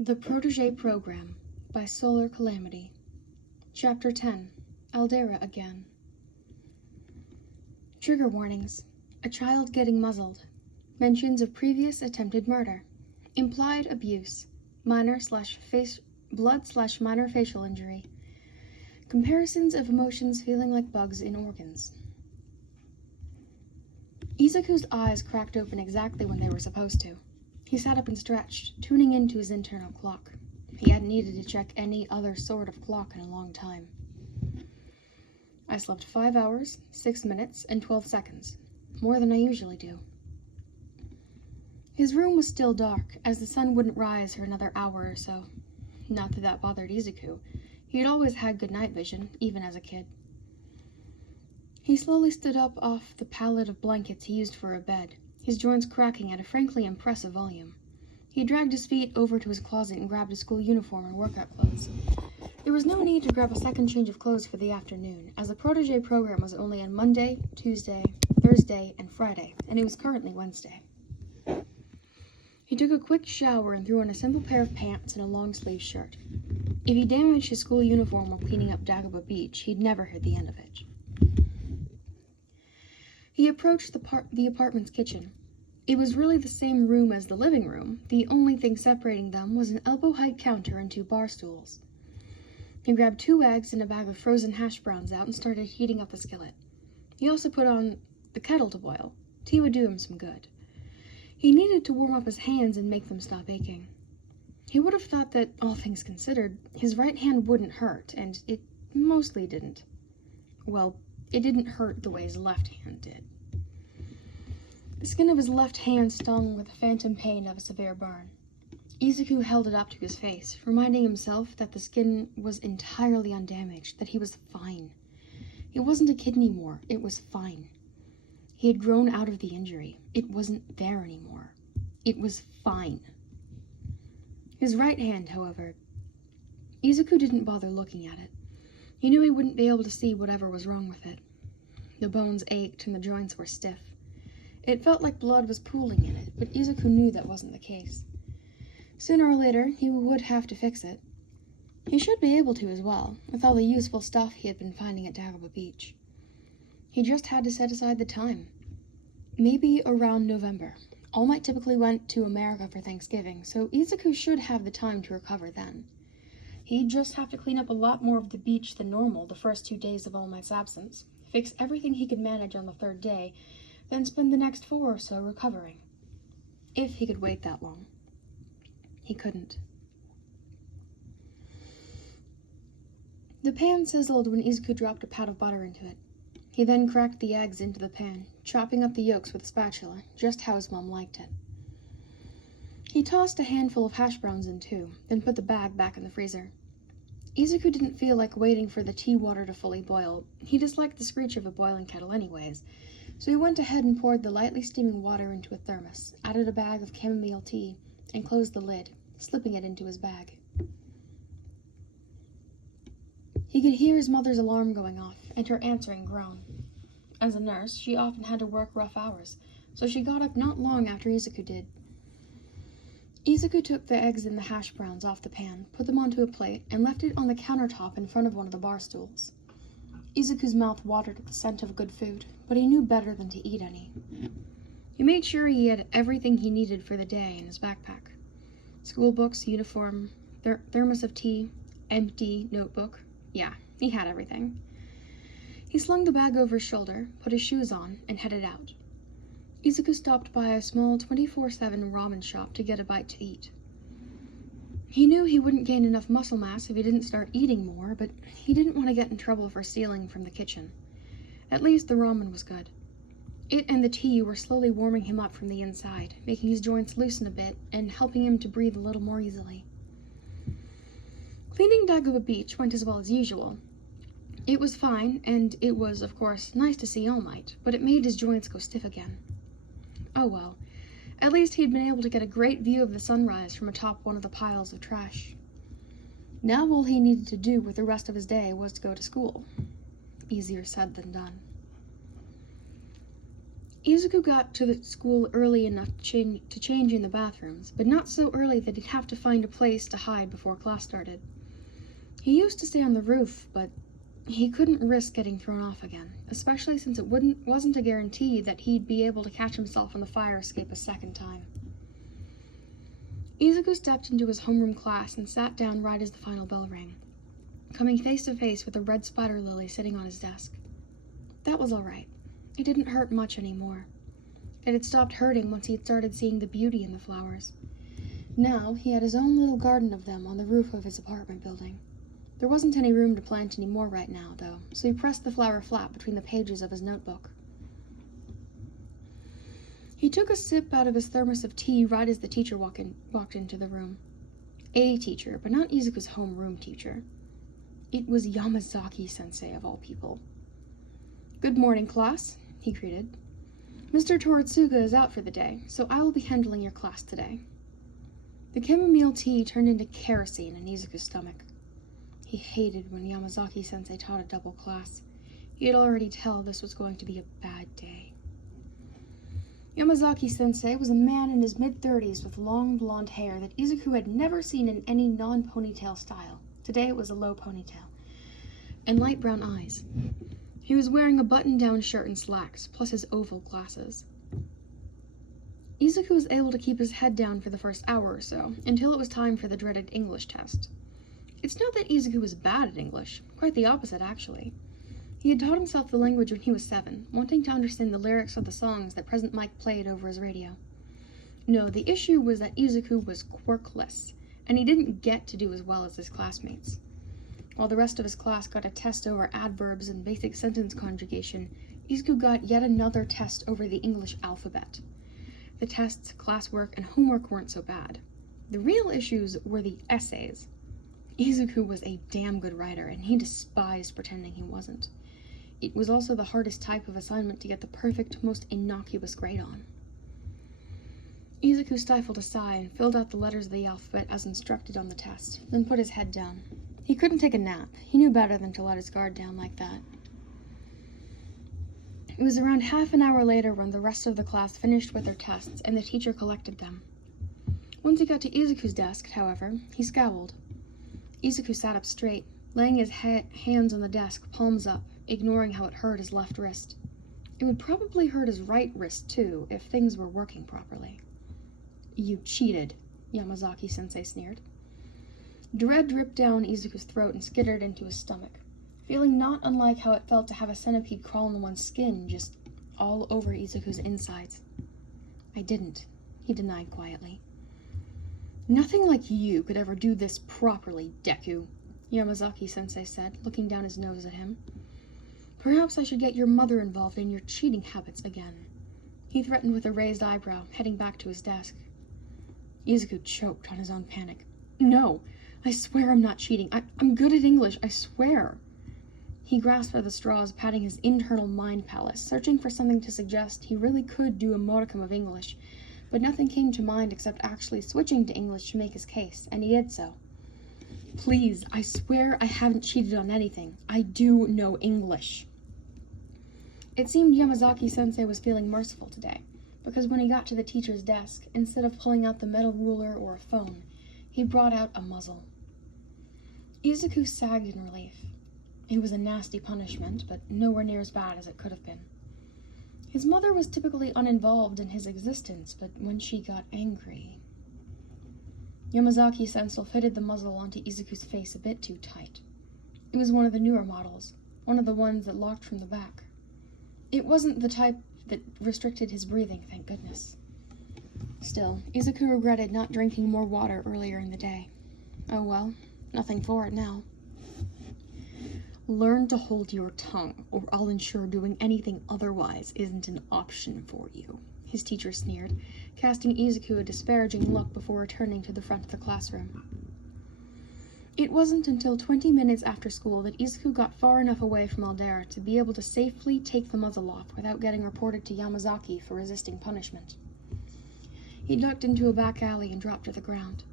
The Protege Program by SolarCalamity. Chapter 10. Aldera again. Trigger warnings. A child getting muzzled. Mentions of previous attempted murder. Implied abuse. Blood/minor facial injury. Comparisons of emotions feeling like bugs in organs. Izuku's eyes cracked open exactly when they were supposed to. He sat up and stretched, tuning into his internal clock. He hadn't needed to check any other sort of clock in a long time. I slept 5 hours, 6 minutes, and 12 seconds, more than I usually do. His room was still dark, as the sun wouldn't rise for another hour or so. Not that that bothered Izuku. He had always had good night vision, even as a kid. He slowly stood up off the pallet of blankets he used for a bed, his joints cracking at a frankly impressive volume. He dragged his feet over to his closet and grabbed his school uniform and workout clothes. There was no need to grab a second change of clothes for the afternoon, as the Protege program was only on Monday, Tuesday, Thursday, and Friday, and it was currently Wednesday. He took a quick shower and threw on a simple pair of pants and a long-sleeve shirt. If he damaged his school uniform while cleaning up Dagobah Beach, he'd never heard the end of it. He approached the apartment's kitchen. It was really the same room as the living room. The only thing separating them was an elbow-height counter and 2 bar stools. He grabbed 2 eggs and a bag of frozen hash browns out and started heating up the skillet. He also put on the kettle to boil. Tea would do him some good. He needed to warm up his hands and make them stop aching. He would have thought that, all things considered, his right hand wouldn't hurt, and it mostly didn't. Well, it didn't hurt the way his left hand did. The skin of his left hand stung with the phantom pain of a severe burn. Izuku held it up to his face, reminding himself that the skin was entirely undamaged, that he was fine. He wasn't a kid anymore, it was fine. He had grown out of the injury. It wasn't there anymore. It was fine. His right hand, however, Izuku didn't bother looking at it. He knew he wouldn't be able to see whatever was wrong with it. The bones ached and the joints were stiff. It felt like blood was pooling in it, but Izuku knew that wasn't the case. Sooner or later, he would have to fix it. He should be able to as well, with all the useful stuff he had been finding at Dagobah Beach. He just had to set aside the time. Maybe around November. All Might typically went to America for Thanksgiving, so Izuku should have the time to recover then. He'd just have to clean up a lot more of the beach than normal the first 2 days of All Might's absence, fix everything he could manage on the 3rd day, then spend the next 4 or so recovering. If he could wait that long. He couldn't. The pan sizzled when Izuku dropped a pat of butter into it. He then cracked the eggs into the pan, chopping up the yolks with a spatula, just how his mom liked it. He tossed a handful of hash browns in too, then put the bag back in the freezer. Izuku didn't feel like waiting for the tea water to fully boil. He disliked the screech of a boiling kettle anyways, so he went ahead and poured the lightly steaming water into a thermos, added a bag of chamomile tea, and closed the lid, slipping it into his bag. He could hear his mother's alarm going off, and her answering groan. As a nurse, she often had to work rough hours, so she got up not long after Izuku did. Izuku took the eggs and the hash browns off the pan, put them onto a plate, and left it on the countertop in front of one of the bar stools. Izuku's mouth watered at the scent of good food, but he knew better than to eat any. He made sure he had everything he needed for the day in his backpack. School books, uniform, thermos of tea, empty notebook. Yeah, he had everything. He slung the bag over his shoulder, put his shoes on, and headed out. Izuku stopped by a small 24/7 ramen shop to get a bite to eat. He knew he wouldn't gain enough muscle mass if he didn't start eating more, but he didn't want to get in trouble for stealing from the kitchen. At least the ramen was good. It and the tea were slowly warming him up from the inside, making his joints loosen a bit and helping him to breathe a little more easily. Cleaning Dagobah Beach went as well as usual. It was fine, and it was, of course, nice to see All Might, but it made his joints go stiff again. Oh well, at least he'd been able to get a great view of the sunrise from atop one of the piles of trash. Now all he needed to do with the rest of his day was to go to school. Easier said than done. Izuku got to the school early enough to change in the bathrooms, but not so early that he'd have to find a place to hide before class started. He used to stay on the roof, but he couldn't risk getting thrown off again, especially since it wasn't a guarantee that he'd be able to catch himself on the fire escape a second time. Izuku stepped into his homeroom class and sat down right as the final bell rang, coming face to face with a red spider lily sitting on his desk. That was all right. It didn't hurt much anymore. It had stopped hurting once he had started seeing the beauty in the flowers. Now he had his own little garden of them on the roof of his apartment building. There wasn't any room to plant any more right now, though, so he pressed the flower flat between the pages of his notebook. He took a sip out of his thermos of tea right as the teacher walked into the room. A teacher, but not Izuku's homeroom teacher. It was Yamazaki-sensei, of all people. "Good morning, class," he greeted. "Mr. Toritsuga is out for the day, so I will be handling your class today." The chamomile tea turned into kerosene in Izuku's stomach. He hated when Yamazaki-sensei taught a double class. He could already tell this was going to be a bad day. Yamazaki-sensei was a man in his mid-30s with long blonde hair that Izuku had never seen in any non-ponytail style. Today it was a low ponytail. And light brown eyes. He was wearing a button-down shirt and slacks, plus his oval glasses. Izuku was able to keep his head down for the first hour or so, until it was time for the dreaded English test. It's not that Izuku was bad at English, quite the opposite actually. He had taught himself the language when he was 7, wanting to understand the lyrics of the songs that President Mike played over his radio. No, the issue was that Izuku was quirkless, and he didn't get to do as well as his classmates. While the rest of his class got a test over adverbs and basic sentence conjugation, Izuku got yet another test over the English alphabet. The tests, classwork, and homework weren't so bad. The real issues were the essays. Izuku was a damn good writer, and he despised pretending he wasn't. It was also the hardest type of assignment to get the perfect, most innocuous grade on. Izuku stifled a sigh and filled out the letters of the alphabet as instructed on the test, then put his head down. He couldn't take a nap. He knew better than to let his guard down like that. It was around half an hour later when the rest of the class finished with their tests and the teacher collected them. Once he got to Izuku's desk, however, he scowled. Izuku sat up straight, laying his hands on the desk, palms up, ignoring how it hurt his left wrist. It would probably hurt his right wrist, too, if things were working properly. "You cheated," Yamazaki-sensei sneered. Dread dripped down Izuku's throat and skittered into his stomach, feeling not unlike how it felt to have a centipede crawl on one's skin, just all over Izuku's insides. "I didn't," he denied quietly. "Nothing like you could ever do this properly, Deku," Yamazaki-sensei said, looking down his nose at him. "Perhaps I should get your mother involved in your cheating habits again." He threatened with a raised eyebrow, heading back to his desk. Izuku choked on his own panic. "No, I swear I'm not cheating. I'm good at English, I swear." He grasped for the straws, patting his internal mind palace, searching for something to suggest he really could do a modicum of English, but nothing came to mind except actually switching to English to make his case, and he did so. "Please, I swear I haven't cheated on anything. I do know English." It seemed Yamazaki-sensei was feeling merciful today, because when he got to the teacher's desk, instead of pulling out the metal ruler or a phone, he brought out a muzzle. Izuku sagged in relief. It was a nasty punishment, but nowhere near as bad as it could have been. His mother was typically uninvolved in his existence, but when she got angry... Yamazaki-sensei fitted the muzzle onto Izuku's face a bit too tight. It was one of the newer models, one of the ones that locked from the back. It wasn't the type that restricted his breathing, thank goodness. Still, Izuku regretted not drinking more water earlier in the day. Oh well, nothing for it now. "Learn to hold your tongue, or I'll ensure doing anything otherwise isn't an option for you," his teacher sneered, casting Izuku a disparaging look before returning to the front of the classroom. It wasn't until 20 minutes after school that Izuku got far enough away from Aldera to be able to safely take the muzzle off without getting reported to Yamazaki for resisting punishment. He ducked into a back alley and dropped to the ground.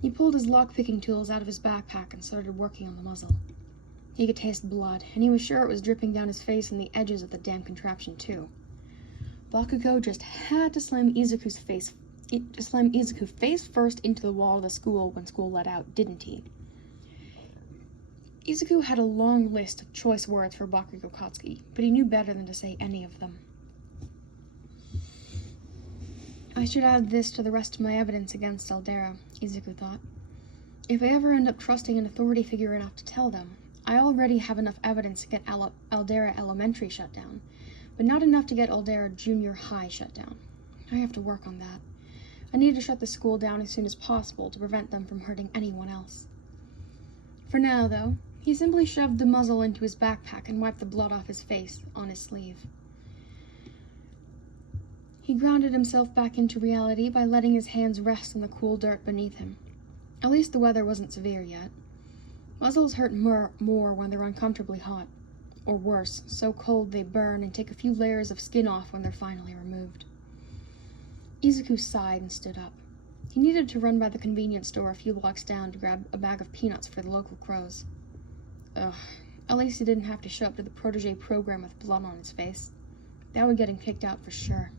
He pulled his lock-picking tools out of his backpack and started working on the muzzle. He could taste blood, and he was sure it was dripping down his face and the edges of the damn contraption, too. Bakugo just had to slam Izuku face first into the wall of the school when school let out, didn't he? Izuku had a long list of choice words for Bakugo Katsuki, but he knew better than to say any of them. I should add this to the rest of my evidence against Aldera, Izuku thought. If I ever end up trusting an authority figure enough to tell them, I already have enough evidence to get Aldera Elementary shut down, but not enough to get Aldera Junior High shut down. I have to work on that. I need to shut the school down as soon as possible to prevent them from hurting anyone else. For now, though, he simply shoved the muzzle into his backpack and wiped the blood off his face on his sleeve. He grounded himself back into reality by letting his hands rest on the cool dirt beneath him. At least the weather wasn't severe yet. Muzzles hurt more when they're uncomfortably hot, or worse, so cold they burn and take a few layers of skin off when they're finally removed. Izuku sighed and stood up. He needed to run by the convenience store a few blocks down to grab a bag of peanuts for the local crows. Ugh, at least he didn't have to show up to the Protege Program with blood on his face. That would get him kicked out for sure.